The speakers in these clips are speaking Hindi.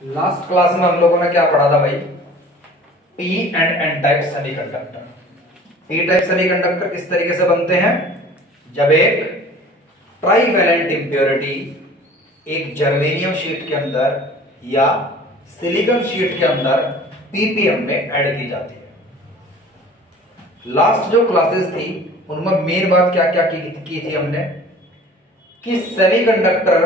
लास्ट क्लास में हम लोगों ने क्या पढ़ा था भाई? P and N type semiconductor. P type semiconductor किस तरीके से बनते हैं? जब एक ट्राईवैलेंट इंप्योरिटी एक जर्मेनियम शीट के अंदर या सिलिकॉन शीट के अंदर पीपीएम में ऐड की जाती है। लास्ट जो क्लासेस थी उनमें मेन बात क्या क्या की थी हमने कि सेमीकंडक्टर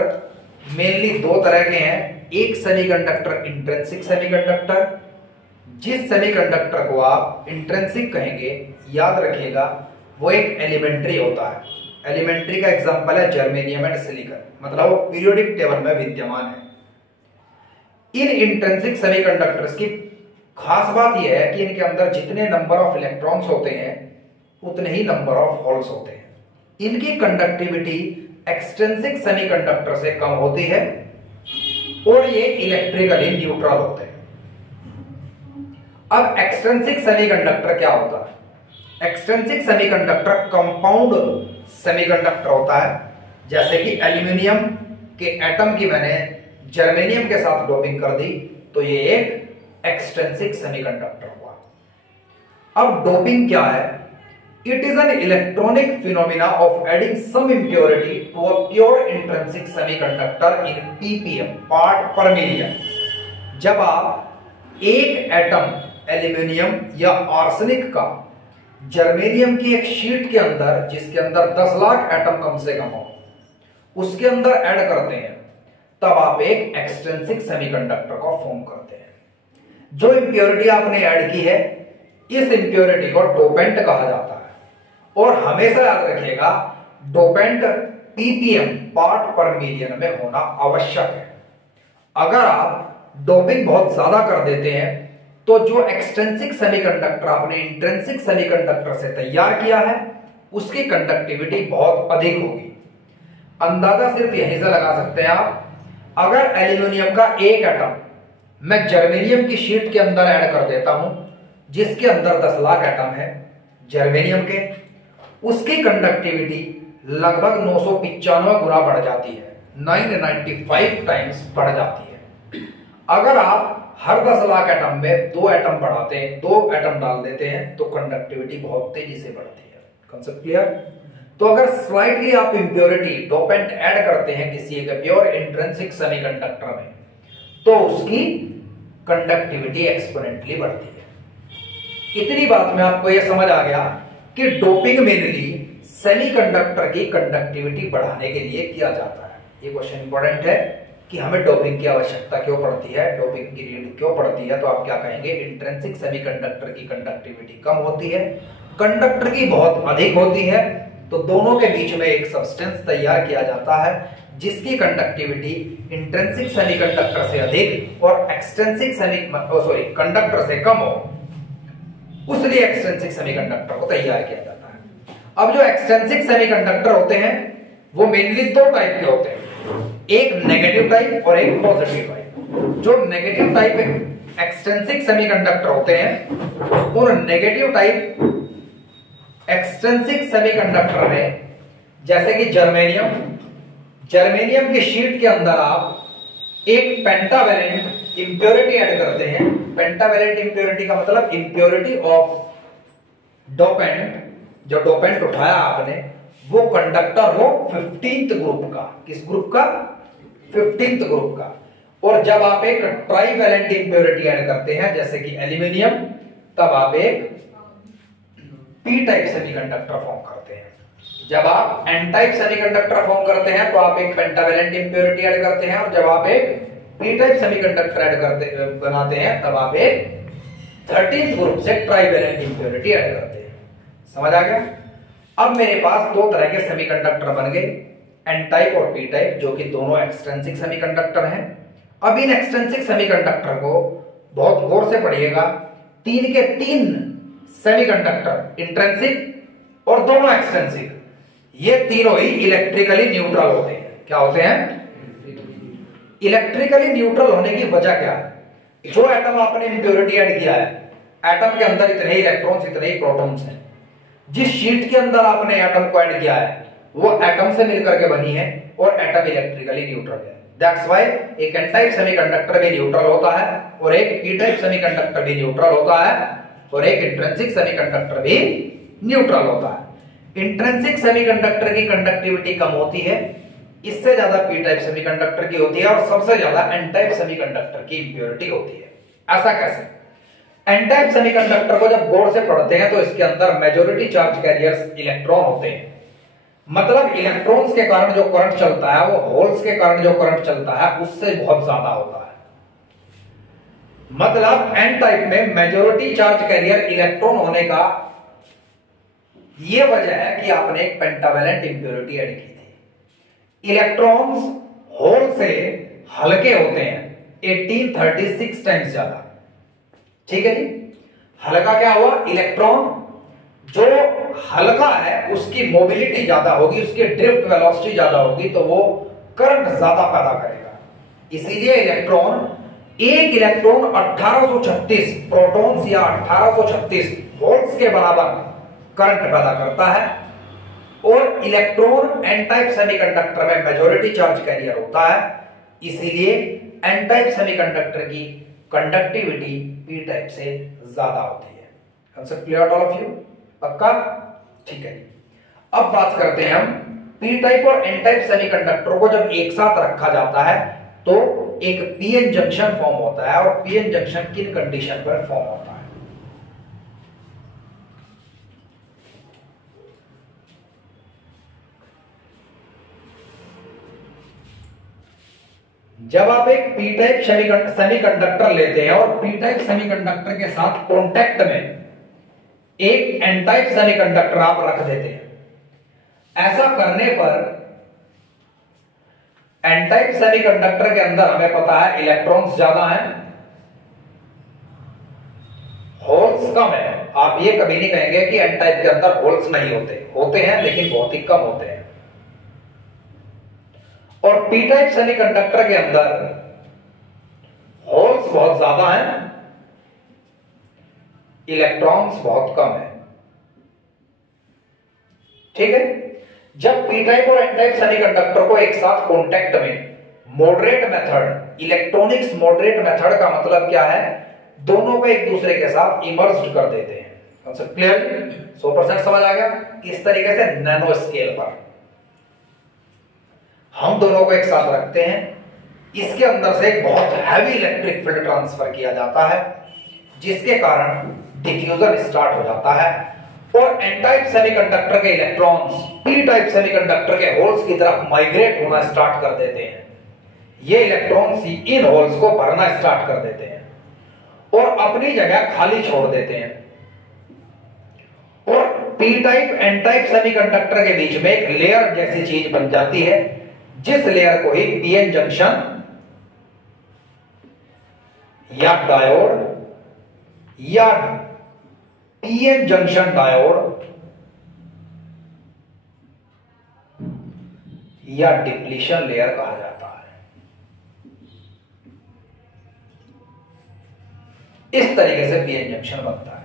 मेनली दो तरह के हैं। एक सेमीकंडक्टर इंट्रिंसिक सेमीकंडक्टर, जिस सेमीकंडक्टर को आप इंट्रिंसिक कहेंगे याद रखिएगा वो एक एलिमेंट्री होता है। एलिमेंट्री का एग्जांपल है जर्मेनियम एंड सिलिकॉन, मतलब वो पीरियोडिक टेबल में विद्यमान है। इन इंट्रिंसिक सेमीकंडक्टर्स की खास बात यह है कि इनके अंदर जितने नंबर ऑफ इलेक्ट्रॉन्स होते हैं उतने ही नंबर ऑफ होल्स होते हैं। इनकी कंडक्टिविटी एक्सट्रिंसिक सेमीकंडक्टर से कम होती है और ये इलेक्ट्रिकली न्यूट्रल होते हैं। अब एक्सट्रिंसिक सेमीकंडक्टर क्या होता है? एक्सट्रिंसिक सेमीकंडक्टर कंपाउंड सेमीकंडक्टर होता है। जैसे कि एल्यूमिनियम के एटम की मैंने जर्मेनियम के साथ डोपिंग कर दी तो ये एक एक्सट्रिंसिक सेमीकंडक्टर हुआ। अब डोपिंग क्या है? It is an electronic phenomena of adding some impurity to a pure intrinsic semiconductor in PPM part per million. जब आप एक एटम एल्यूमिनियम या आर्सेनिक का जर्मेनियम की एक शीट के अंदर जिसके अंदर 10 लाख एटम कम से कम हो उसके अंदर ऐड करते हैं तब आप एक एक्सट्रिंसिक सेमीकंडक्टर को फॉर्म करते हैं। जो इंप्योरिटी आपने ऐड की है इस इंप्योरिटी को डोपेंट कहा जाता है और हमेशा याद रखिएगा dopant ppm part per million में होना आवश्यक है। अगर आप डोपिंग बहुत ज्यादा कर देते हैं तो जो एक्सट्रिंसिक सेमीकंडक्टर आपने इंट्रिंसिक सेमीकंडक्टर से तैयार किया है उसकी कंडक्टिविटी बहुत अधिक होगी। अंदाजा सिर्फ यहीं से लगा सकते हैं आप। अगर एल्यूमिनियम का एक एटम मैं जर्मेनियम की शीट के अंदर ऐड कर देता हूं जिसके अंदर 10 लाख एटम है जर्मेनियम के, उसकी कंडक्टिविटी लगभग 995 गुना बढ़ जाती है, 995 टाइम्स बढ़ जाती है। अगर आप हर 10 लाख एटम में 2 एटम बढ़ाते हैं, 2 एटम डाल देते हैं तो कंडक्टिविटी बहुत तेजी से बढ़ती है। Concept clear? तो अगर स्लाइटली आप इंप्योरिटी डोपेंट ऐड करते हैं किसी एक प्योर इंट्रिंसिक सेमीकंडक्टर में तो उसकी कंडक्टिविटी एक्सपोनेंटली बढ़ती है। इतनी बात में आपको यह समझ आ गया कि डोपिंग मेनली सेमीकंडक्टर की कंडक्टिविटी बढ़ाने के लिए किया जाता है। ये क्वेश्चन इंपॉर्टेंट है कि हमें डोपिंग की आवश्यकता क्यों पड़ती है, डोपिंग की नीड क्यों पड़ती है। तो आप क्या कहेंगे? इंट्रिंसिक सेमीकंडक्टर की कंडक्टिविटी कम होती है, कंडक्टर की बहुत अधिक होती है, तो दोनों के बीच में एक सब्सटेंस तैयार किया जाता है जिसकी कंडक्टिविटी इंट्रिंसिक सेमीकंडक्टर से अधिक और एक्सट्रिंसिक कंडक्टर से कम हो, उसलिए एक्सट्रिंसिक सेमीकंडक्टर को तैयार किया जाता है। अब जो एक्सट्रिंसिक सेमीकंडक्टर होते हैं वो मेनली 2 टाइप के होते हैं, एक नेगेटिव टाइप और एक पॉजिटिव टाइप। जो नेगेटिव टाइप एक्सट्रिंसिक सेमीकंडक्टर होते हैं उन नेगेटिव टाइप एक्सट्रिंसिक सेमीकंडक्टर में जैसे कि जर्मेनियम की शीट के अंदर आप एक पेंटावैलेंट इंप्योरिटी ऐड करते हैं। पेंटावैलेंट इंप्योरिटी का मतलब इंप्योरिटी ऑफ डोपेंट, जो डोपेंट उठाया आपने वो कंडक्टर हो 15th ग्रुप का। किस ग्रुप का? 15th ग्रुप का। और जब आप एक ट्राईवैलेंट इंप्योरिटी ऐड करते हैं जैसे कि एल्यूमिनियम तब आप एक पी टाइप सेमीकंडक्टर फॉर्म करते हैं। जब आप एन टाइप सेमीकंडक्टर फॉर्म करते हैं तो आप एक पेंटावैलेंट इंप्योरिटी ऐड करते हैं और जब आप एक पी टाइप सेमीकंडक्टर ऐड बनाते हैं तब आप एक 13th ग्रुप से ट्राईवैलेंट इंप्योरिटी ऐड करते हैं। समझ आ गया? अब मेरे पास 2 तरह के सेमीकंडक्टर बन गए, एन टाइप और पी टाइप, जो कि दोनों एक्सट्रिंसिक सेमीकंडक्टर हैं। अब इन एक्सट्रिंसिक सेमीकंडक्टर को बहुत गौर से पढ़िएगा। 3 के 3 सेमीकंडक्टर इंट्रिंसिक और दोनों एक्सट्रिंसिक, ये तीनों ही इलेक्ट्रिकली न्यूट्रल होते हैं। क्या होते हैं? इलेक्ट्रिकली न्यूट्रल होने की वजह क्या है? जो एटम आपने इंप्योरिटी ऐड किया है एटम के अंदर इतने ही इलेक्ट्रॉन्स इतने ही प्रोटॉन्स हैं। जिस शीट के अंदर आपने एटम को ऐड किया है वो एटम से मिलकर के बनी है और एटम इलेक्ट्रिकली न्यूट्रल है। दैट्स व्हाई एक एन टाइप सेमीकंडक्टर भी न्यूट्रल होता है और एक पी टाइप सेमीकंडक्टर भी न्यूट्रल होता है और एक इंट्रिंसिक सेमीकंडक्टर भी न्यूट्रल होता है। इंट्रिंसिक सेमीकंडक्टर की कंडक्टिविटी कम होती है, इससे ज्यादा पी टाइप सेमीकंडक्टर की होती है और सबसे ज्यादा एन टाइप सेमीकंडक्टर की इंप्योरिटी होती है। ऐसा कैसे? एन टाइप सेमीकंडक्टर को जब गौर से पढ़ते हैं तो इसके अंदर मेजॉरिटी चार्ज कैरियर्स इलेक्ट्रॉन होते हैं, मतलब इलेक्ट्रॉन्स के कारण जो करंट चलता है वो होल्स के कारण जो करंट चलता है उससे बहुत ज्यादा होता है। मतलब एन टाइप में मेजॉरिटी चार्ज कैरियर इलेक्ट्रॉन होने का ये वजह है कि आपने एक पेंटावैलेंट इंप्योरिटी ऐड की थी। इलेक्ट्रॉन्स होल से हल्के होते हैं 1836 टाइम्स ज्यादा। ठीक है जी, हल्का क्या हुआ? इलेक्ट्रॉन जो हल्का है उसकी मोबिलिटी ज्यादा होगी, उसकी ड्रिफ्ट वेलोसिटी ज्यादा होगी, तो वो करंट ज्यादा पैदा करेगा। इसीलिए एक इलेक्ट्रॉन 1836 प्रोटॉन्स या 1836 वोल्ट्स के बराबर करंट पैदा करता है। और इलेक्ट्रॉन एन टाइप सेमीकंडक्टर में मेजॉरिटी चार्ज कैरियर होता है, इसीलिए एन टाइप सेमीकंडक्टर की कंडक्टिविटी पी टाइप से ज्यादा होती है। Concept clear all of you? पक्का? ठीक है। अब बात करते हैं हम पी टाइप और एन टाइप सेमीकंडक्टर को जब एक साथ रखा जाता है तो एक पीएन जंक्शन फॉर्म होता है। और पीएन जंक्शन किन कंडीशन पर फॉर्म होता है? जब आप एक पी टाइप सेमीकंडक्टर लेते हैं और पी टाइप सेमीकंडक्टर के साथ कॉन्टेक्ट में एक एन टाइप सेमीकंडक्टर आप रख देते हैं, ऐसा करने पर एन टाइप सेमीकंडक्टर के अंदर हमें पता है इलेक्ट्रॉन्स ज्यादा हैं, होल्स कम है। आप ये कभी नहीं कहेंगे कि एन टाइप के अंदर होल्स नहीं होते हैं लेकिन बहुत ही कम होते हैं। और पी टाइप सेमीकंडक्टर के अंदर होल्स बहुत ज्यादा हैं, इलेक्ट्रॉन्स बहुत कम है। ठीक है। जब पी टाइप और एन टाइप सेमीकंडक्टर को एक साथ कांटेक्ट में moderate method, electronics moderate method का मतलब क्या है? दोनों को एक दूसरे के साथ इमर्ज्ड कर देते हैं। Concept clear? 100% समझ आ गया? इस तरीके से नैनो स्केल पर हम दोनों को एक साथ रखते हैं, इसके अंदर से एक बहुत हैवी इलेक्ट्रिक फील्ड ट्रांसफर किया जाता है जिसके कारण डिफ्यूजन स्टार्ट हो जाता है और एन टाइप सेमीकंडक्टर के इलेक्ट्रॉन्स पी टाइप सेमीकंडक्टर के होल्स की तरफ माइग्रेट होना स्टार्ट कर देते हैं। ये इलेक्ट्रॉन्स इन होल्स को भरना स्टार्ट कर देते हैं और अपनी जगह खाली छोड़ देते हैं। और P type N type semiconductor के बीच में एक लेयर जैसी चीज बन जाती है जिस लेयर को ही पीएन जंक्शन या डायोड या पीएन जंक्शन डायोड या डिप्लीशन लेयर कहा जाता है। इस तरीके से पीएन जंक्शन बनता है।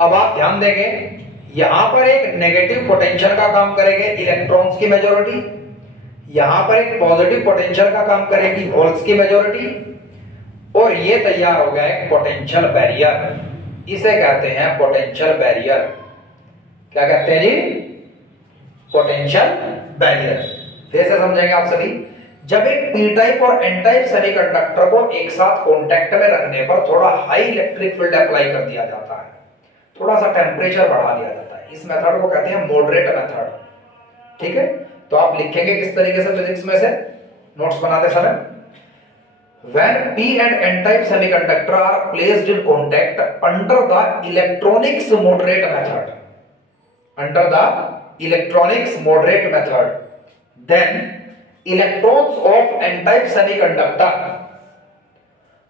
अब आप ध्यान देंगे, यहां पर एक नेगेटिव पोटेंशियल का काम करेंगे इलेक्ट्रॉन्स की मेजॉरिटी, यहां पर एक पॉजिटिव पोटेंशियल का काम करेगी होल्स की मेजॉरिटी, और ये तैयार हो गया एक पोटेंशियल बैरियर। इसे कहते हैं पोटेंशियल बैरियर। क्या कहते हैं जी? Potential barrier. फिर से समझेंगे आप सभी। जब एक पी टाइप और एन टाइप सेमीकंडक्टर को एक साथ कांटेक्ट में रखने पर थोड़ा हाई इलेक्ट्रिक फील्ड अप्लाई कर दिया जाता है, थोड़ा सा टेम्परेचर बढ़ा दिया जाता है। इस मेथड को कहते हैं मॉडरेट मेथड। ठीक है, तो आप लिखेंगे किस तरीके से फिजिक्स में से नोट्स बनाते समय, when p and n type semiconductor are placed in contact under the electronics moderate method, then electrons of n type semiconductor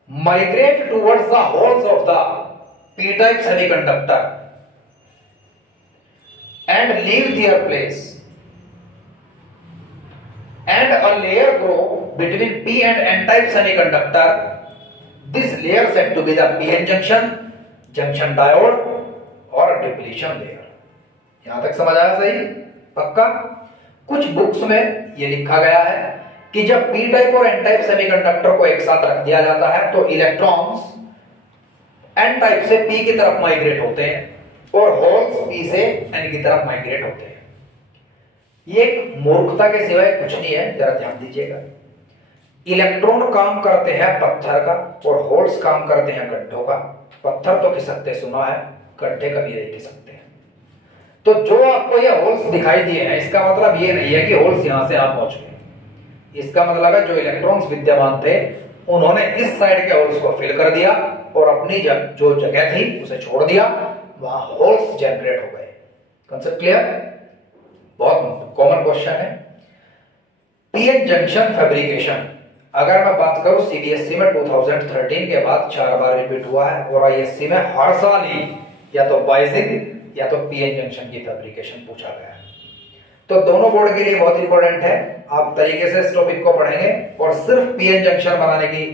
migrate towards the holes of the p type semiconductor and leave their place, and a layer grow between p and n type semiconductor. This layer said to be the pn junction, junction diode और डिप्लीशन लेयर। यहां तक समझ आया? सही? पक्का? कुछ बुक्स में ये लिखा गया है कि जब पी टाइप और एन टाइप सेमीकंडक्टर को एक साथ रख दिया जाता है तो इलेक्ट्रॉन्स एन टाइप से पी की तरफ माइग्रेट होते हैं और होल्स पी से एन की तरफ माइग्रेट होते हैं। ये एक मूर्खता के सिवाय कुछ नहीं है, जरा ध्यान दीजिएगा। इलेक्ट्रॉन काम करते हैं पत्थर का और होल्स काम करते हैं गड्ढों का। पत्थर तो खिसकते सुना है, गड्ढे कभी नहीं खिसकते हैं। तो जो आपको ये होल्स दिखाई दिए हैं इसका मतलब ये नहीं है कि होल्स यहां से आप पहुंच गए। इसका मतलब है जो इलेक्ट्रॉन्स विद्यमान थे उन्होंने इस साइड के होल्स को फिल कर दिया और अपनी जो जगह थी उसे छोड़ दिया, वहां होल्स जनरेट हो गए। Concept clear? बहुत कॉमन क्वेश्चन है। पीएन जंक्शन फैब्रिकेशन, अगर मैं बात करूं सीबीएसई में 2013 के बाद 4 बार रिपीट हुआ है और आईएससी में हर साल ही या तो बाइजिंग या तो पीएन जंक्शन की फैब्रिकेशन पूछा गया है। तो दोनों बोर्ड के लिए बहुत इंपॉर्टेंट है। आप तरीके से इस टॉपिक को पढ़ेंगे और सिर्फ पीएन जंक्शन बनाने की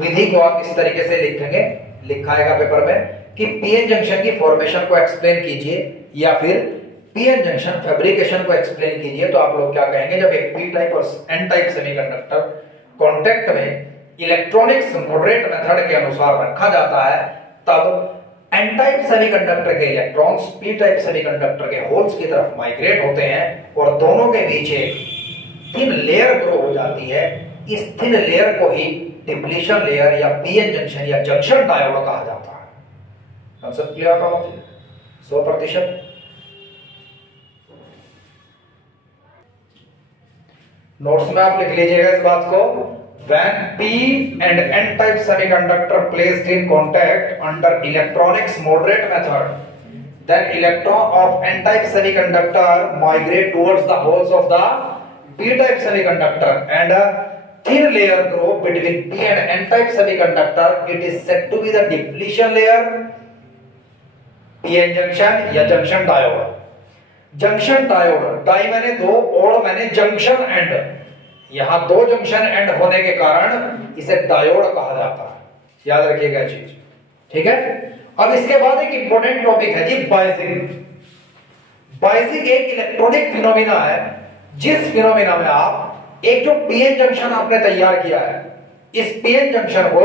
विधि को आप इस तरीके से लिखेंगे, लिखा आएगा पेपर में कि पीएन जंक्शन की फॉर्मेशन को एक्सप्लेन कीजिए या फिर पीएन जंक्शन फैब्रिकेशन को एक्सप्लेन कीजिए। तो आप लोग क्या कहेंगे, जब एक पी टाइप और एन टाइप सेमीकंडक्टर कांटेक्ट में इलेक्ट्रॉनिक्स मॉडरेट मेथड के अनुसार रखा जाता है तब एन टाइप सेमीकंडक्टर के इलेक्ट्रॉन्स पी टाइप सेमीकंडक्टर के होल्स की तरफ माइग्रेट होते हैं और दोनों के बीच एक थिन लेयर ग्रो हो जाती है। इस थिन लेयर को ही डिप्लीशन लेयर या पीएन जंक्शन या जंक्शन डायोड कहा जाता है। कांसेप्ट क्लियर का मतलब 100%। नोट्स में आप लिख लीजिएगा इस बात को। When P and N type semiconductor placed in contact under electronics moderate method, then electron of N type semiconductor migrate towards the holes of the P type semiconductor and a thin layer grow between P and N type semiconductor. It is said to be the depletion layer, PN junction या जंक्शन डायोड। जंक्शन डायोड, डाई मैंने दो और मैंने जंक्शन एंड, यहां दो जंक्शन एंड होने के कारण इसे डायोड कहा जाता है। याद रखिएगा चीज, ठीक है। अब इसके बाद एक इंपॉर्टेंट टॉपिक है जी बाइजिंग। बाइजिंग एक इलेक्ट्रॉनिक फिनोमिना है जिस फिनोमिना में आप एक जो पीएन जंक्शन आपने तैयार किया है इस पीएन जंक्शन को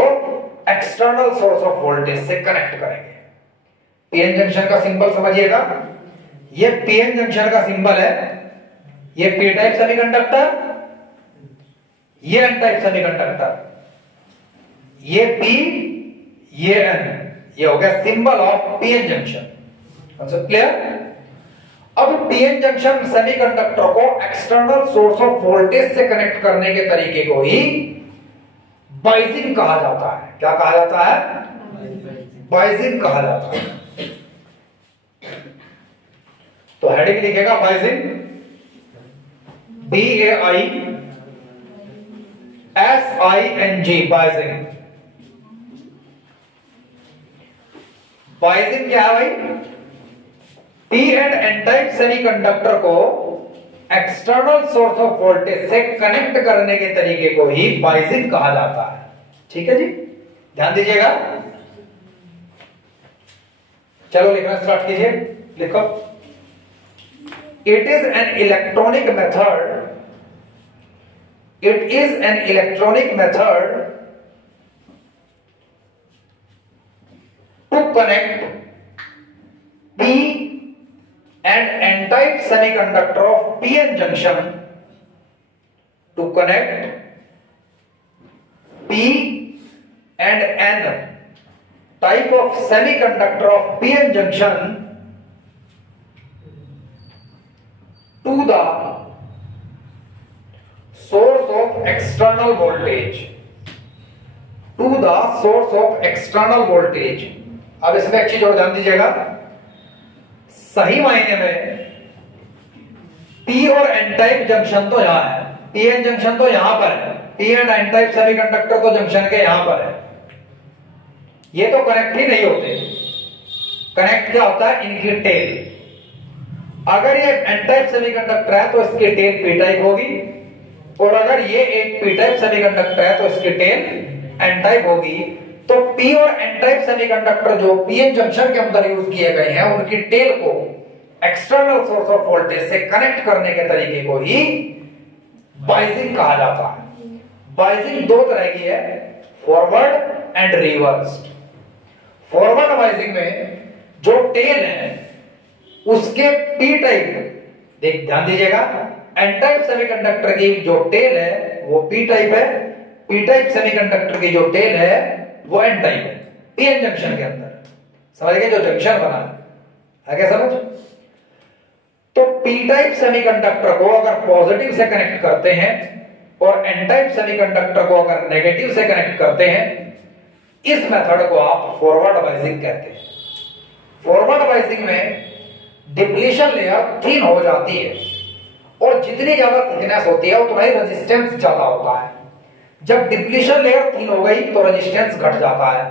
एक्सटर्नल सोर्स ऑफ वोल्टेज से कनेक्ट करेंगे। पीएन जंक्शन का सिंबल समझिएगा, ये पीएन जंक्शन का सिंबल है, ये पी टाइप सेमीकंडक्टर, ये एन टाइप सेमीकंडक्टर, ये पी, ये एन, ये हो गया symbol of PN junction. Concept clear? अब पीएन जंक्शन सेमीकंडक्टर को एक्सटर्नल सोर्स ऑफ वोल्टेज से कनेक्ट करने के तरीके को ही बाइजिंग कहा जाता है। क्या कहा जाता है? बाइजिंग कहा जाता है। तो हेडिंग लिखेगा बाइजिंग, BAISING, बाइजिंग। बाइजिंग क्या है भाई? P and N type semiconductor को एक्सटर्नल सोर्स ऑफ वोल्टेज से कनेक्ट करने के तरीके को ही बाइजिंग कहा जाता है। ठीक है जी, ध्यान दीजिएगा। चलो लिखना स्टार्ट कीजिए, लिखो। It is an electronic method. It is an electronic method to connect P and N-type semiconductor of PN junction to connect P and N type of semiconductor of PN junction to the source of external voltage, to the source of external voltage। अब इसमें एक चीज और ध्यान दीजिएगा, सही मायने में पी और एन टाइप जंक्शन तो यहां है, पी एन जंक्शन तो यहां पर है, P and N type semiconductor तो जंक्शन के यहां पर है। ये तो कनेक्ट ही नहीं होते। कनेक्ट क्या होता है? इनकी टेल। अगर ये एन टाइप सेमीकंडक्टर है तो इसकी टेल पी टाइप होगी और अगर ये एक पी टाइप सेमीकंडक्टर है तो इसकी टेल एन टाइप होगी। तो पी और एन टाइप सेमीकंडक्टर जो पीएन जंक्शन के अंदर यूज किए गए हैं उनकी टेल को एक्सटर्नल सोर्स ऑफ वोल्टेज से कनेक्ट करने के तरीके को ही बाइजिंग कहा जाता है। वाइजिंग दो तरह की है, फॉरवर्ड एंड रिवर्स। फॉरवर्ड वाइजिंग में जो टेल है उसके पी टाइप, देख ध्यान दीजिएगा, एन टाइप सेमीकंडक्टर की जो टेल है वो पी टाइप है, पी टाइप सेमीकंडक्टर की जो टेल है वो एन टाइप है, पीएन जंक्शन के अंदर। समझ गए, जो जंक्शन बना है क्या समझ? तो पी टाइप सेमीकंडक्टर को अगर पॉजिटिव से कनेक्ट करते हैं और एन टाइप सेमीकंडक्टर को अगर नेगेटिव से कनेक्ट करते हैं, इस मेथड को आप फॉरवर्ड वाइजिंग कहते हैं। फॉरवर्ड वाइजिंग में डिप्लीशन लेयर थिन हो जाती है और जितनी ज्यादा थिकनेस होती है उतना ही रेजिस्टेंस ज्यादा होता है। जब डिप्लीशन लेयर थिन हो गई तो रेजिस्टेंस घट जाता है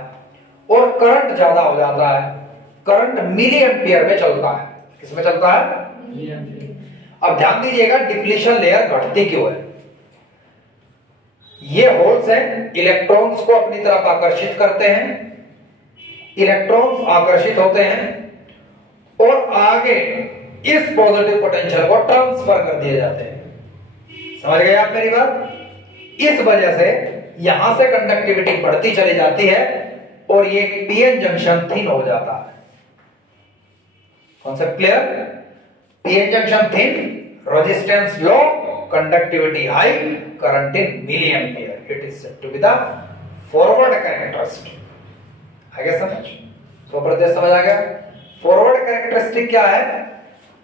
और करंट ज्यादा हो जाता है। करंट मिली एम्पियर में चलता है। किसमें चलता है? अब ध्यान दीजिएगा, डिप्लीशन लेयर घटती क्यों है? ये होल्स हैं, इलेक्ट्रॉन्स को अपनी तरफ आकर्षित करते हैं, इलेक्ट्रॉन्स आकर्षित होते हैं और आगे इस पॉजिटिव पोटेंशियल को ट्रांसफर कर दिए जाते हैं। समझ गए आप मेरी बात? इस वजह से यहां से कंडक्टिविटी बढ़ती चली जाती है और ये पीएन जंक्शन थिन हो जाता है। Concept clear? PN junction thin, resistance low, conductivity high, current in milliampere. It is said to be the forward characteristic. आगे समझ? तो प्रत्यय समझ आ गया? फॉरवर्ड कैरेक्टरिस्टिक क्या है?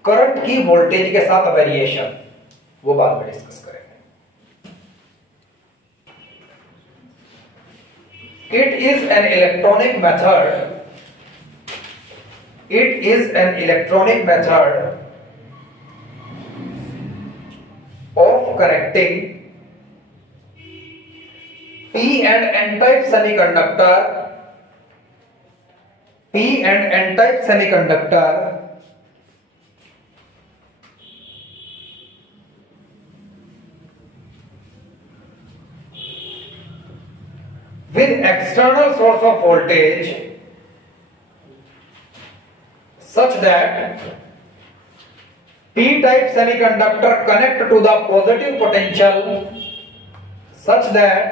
करंट की वोल्टेज के साथ वेरिएशन, वो बाद में डिस्कस करेंगे। It is an electronic method. It is an electronic method of connecting P and N-type semiconductor, P and N-type semiconductor with external source of voltage such that p-type semiconductor connect to the positive potential such that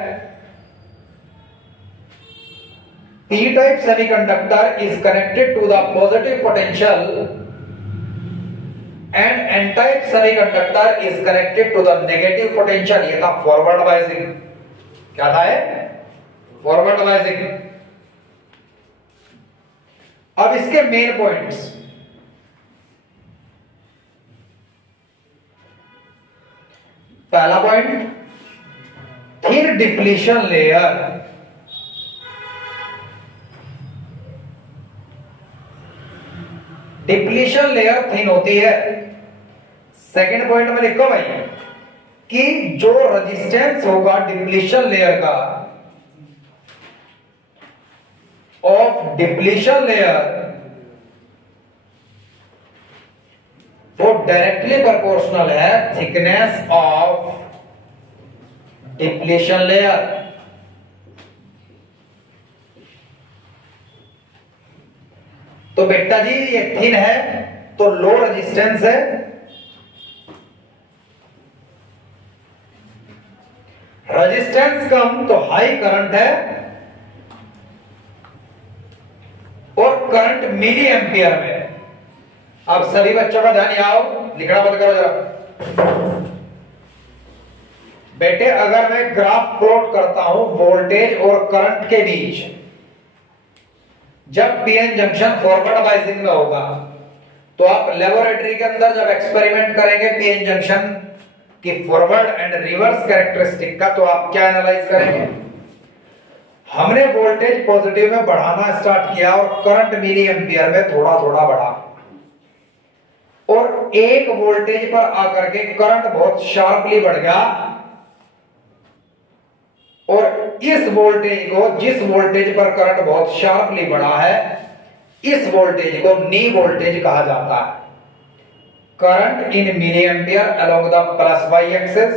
p-type semiconductor is connected to the positive potential and n-type semiconductor is connected to the negative potential। ये था फॉरवर्ड वाइजिंग। क्या था? फॉरवर्ड वाइजिंग। अब इसके मेन पॉइंट्स, पहला point, thin depletion layer. Depletion layer thin होती है। सेकंड पॉइंट में लिखो भाई कि जो रेजिस्टेंस होगा डिप्लीशन लेयर का, ऑफ डिप्लीशन लेयर, वो डायरेक्टली प्रोपोर्शनल है थिकनेस ऑफ डिप्लीशन लेयर। तो बेटा जी ये थिन है तो लो रेजिस्टेंस है, रेजिस्टेंस कम तो हाई करंट है और करंट मिली एम्पियर में। अब सभी बच्चों का ध्यान आओ, लिखना बंद करो जरा। बेटे अगर मैं ग्राफ प्लॉट करता हूं वोल्टेज और करंट के बीच, जब पीएन जंक्शन फॉरवर्ड वाइजिंग में होगा तो आप लेबोरेटरी के अंदर जब एक्सपेरिमेंट करेंगे पीएन जंक्शन की फॉरवर्ड एंड रिवर्स कैरेक्टरिस्टिक का, तो आप क्या एनालाइज करेंगे? हमने वोल्टेज पॉजिटिव में बढ़ाना स्टार्ट किया और करंट मिली एम्पियर में थोड़ा थोड़ा बढ़ा और एक वोल्टेज पर आकर के करंट बहुत शार्पली बढ़ गया और इस वोल्टेज को, जिस वोल्टेज पर करंट बहुत शार्पली बढ़ा है, इस वोल्टेज को नी वोल्टेज कहा जाता है। Current in milliampere along the plus Y axis,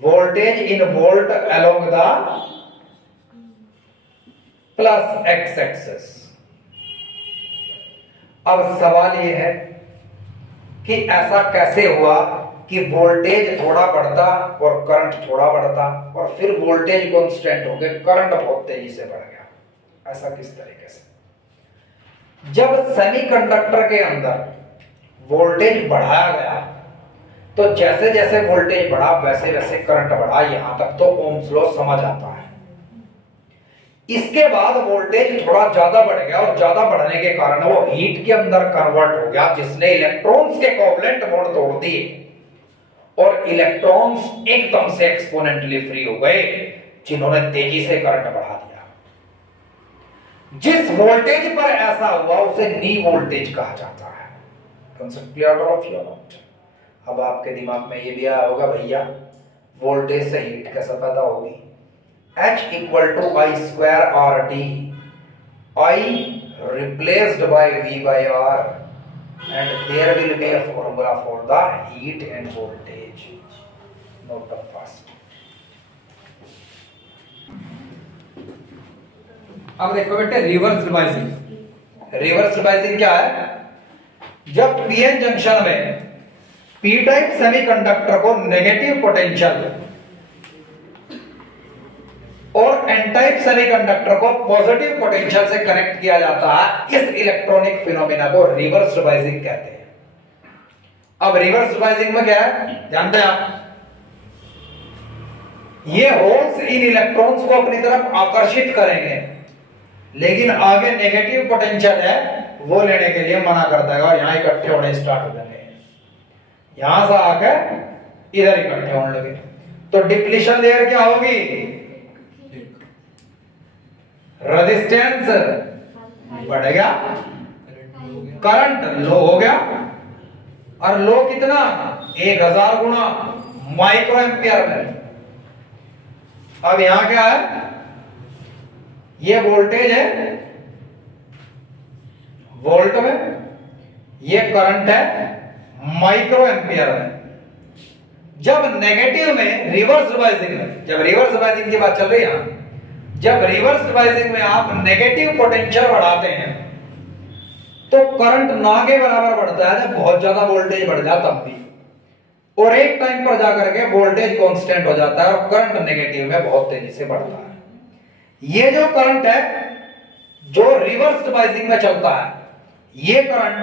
voltage in volt along the plus X axis. अब सवाल यह है कि ऐसा कैसे हुआ कि वोल्टेज थोड़ा बढ़ता और करंट थोड़ा बढ़ता और फिर वोल्टेज कांस्टेंट हो गया, करंट बहुत तेजी से बढ़ गया। ऐसा किस तरीके से? जब सेमीकंडक्टर के अंदर वोल्टेज बढ़ाया गया तो जैसे जैसे वोल्टेज बढ़ा वैसे वैसे करंट बढ़ा, यहां तक तो ओम्स लॉ समझ आता है। इसके बाद वोल्टेज थोड़ा ज्यादा बढ़ गया और ज्यादा बढ़ने के कारण वो हीट के अंदर कन्वर्ट हो गया, जिसने इलेक्ट्रॉन्स के कोवलेंट बॉन्ड तोड़ दिए और इलेक्ट्रॉन्स एकदम से एक्सपोनेंटली फ्री हो गए, जिन्होंने तेजी से करंट बढ़ा दिया। जिस वोल्टेज पर ऐसा हुआ उसे नी वोल्टेज कहा जाता है। Concept clear of your not? अब आपके दिमाग में ये भी आया होगा, भैया वोल्टेज से हीट कैसे पैदा होगी? H equal to I square RT, I replaced by V by R, and there will be a formula for the heat and voltage. Note down fast. अब देखो बेटे रिवर्स डिवाइसिंग। रिवर्स डिवाइसिंग क्या है? जब पीएन जंक्शन में पी टाइप सेमीकंडक्टर को नेगेटिव पोटेंशियल और एन टाइप सेमीकंडक्टर को पॉजिटिव पोटेंशियल से कनेक्ट किया जाता है, इस इलेक्ट्रॉनिक फिनोमेना को रिवर्स डिवाइसिंग कहते हैं। अब रिवर्स डिवाइसिंग में क्या है, ध्यान दें आप, ये होल्स इन इलेक्ट्रॉन्स को अपनी तरफ आकर्षित करेंगे, लेकिन आगे नेगेटिव पोटेंशियल है वो लेने के लिए मना कर देगा और यहां इकट्ठे होने स्टार्ट हो जाएंगे, यहां से आकर इधर इकट्ठे होने लगे तो डिप्लीशन लेयर क्या होगी? रेजिस्टेंस बढ़ गया, करंट लो हो गया, और लो कितना? 1000 गुना माइक्रो एम्पियर में। अब यहां क्या है? ये वोल्टेज है वोल्ट में, ये करंट है माइक्रो एम्पियर में। जब नेगेटिव में रिवर्स डिवाइसिंग में, जब रिवर्स डिवाइसिंग की बात चल रही है, जब रिवर्स डिवाइसिंग में आप नेगेटिव पोटेंशियल बढ़ाते हैं तो करंट ना के बराबर बढ़ता है, जब बहुत ज्यादा वोल्टेज बढ़ जाता तब भी, और एक टाइम पर जाकर के वोल्टेज कांस्टेंट हो जाता है और करंट नेगेटिव में बहुत तेजी से बढ़ता है। ये जो करंट है जो रिवर्स डिवाइसिंग में चलता है, ये करंट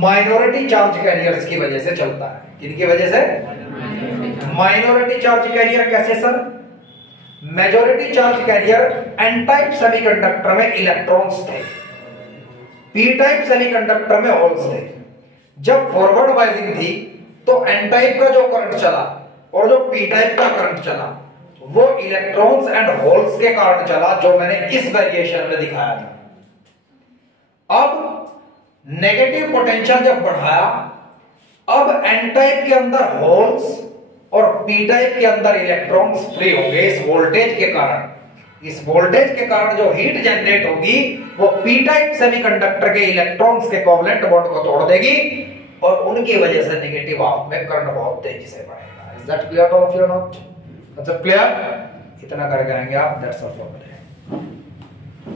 माइनॉरिटी चार्ज कैरियर्स की वजह से चलता है। किनकी वजह से? Minority charge carrier. कैसे sir? Majority charge carrier N type semiconductor में इलेक्ट्रॉन्स थे, पी टाइप सेमीकंडक्टर में होल्स थे। जब फॉरवर्ड बाइसिंग थी तो एन टाइप का जो करंट चला और जो पी टाइप का करंट चला वो इलेक्ट्रॉन्स एंड होल्स के कारण चला, जो मैंने इस वेरिएशन में दिखाया था। अब नेगेटिव पोटेंशियल जब बढ़ाया, अब एन टाइप के अंदर होल्स और पी टाइप के अंदर इलेक्ट्रॉन्स फ्री हो गए इस वोल्टेज के कारण। इस वोल्टेज के कारण जो हीट जनरेट होगी वो पी टाइप सेमीकंडक्टर के इलेक्ट्रॉन्स के कोवलेंट बॉन्ड को तोड़ देगी और उनकी वजह से नेगेटिव हाफ में करंट बहुत तेजी से बढ़ेगा। Is that clear of your not? मतलब क्लियर? इतना करके आएंगे आप। That's all for today.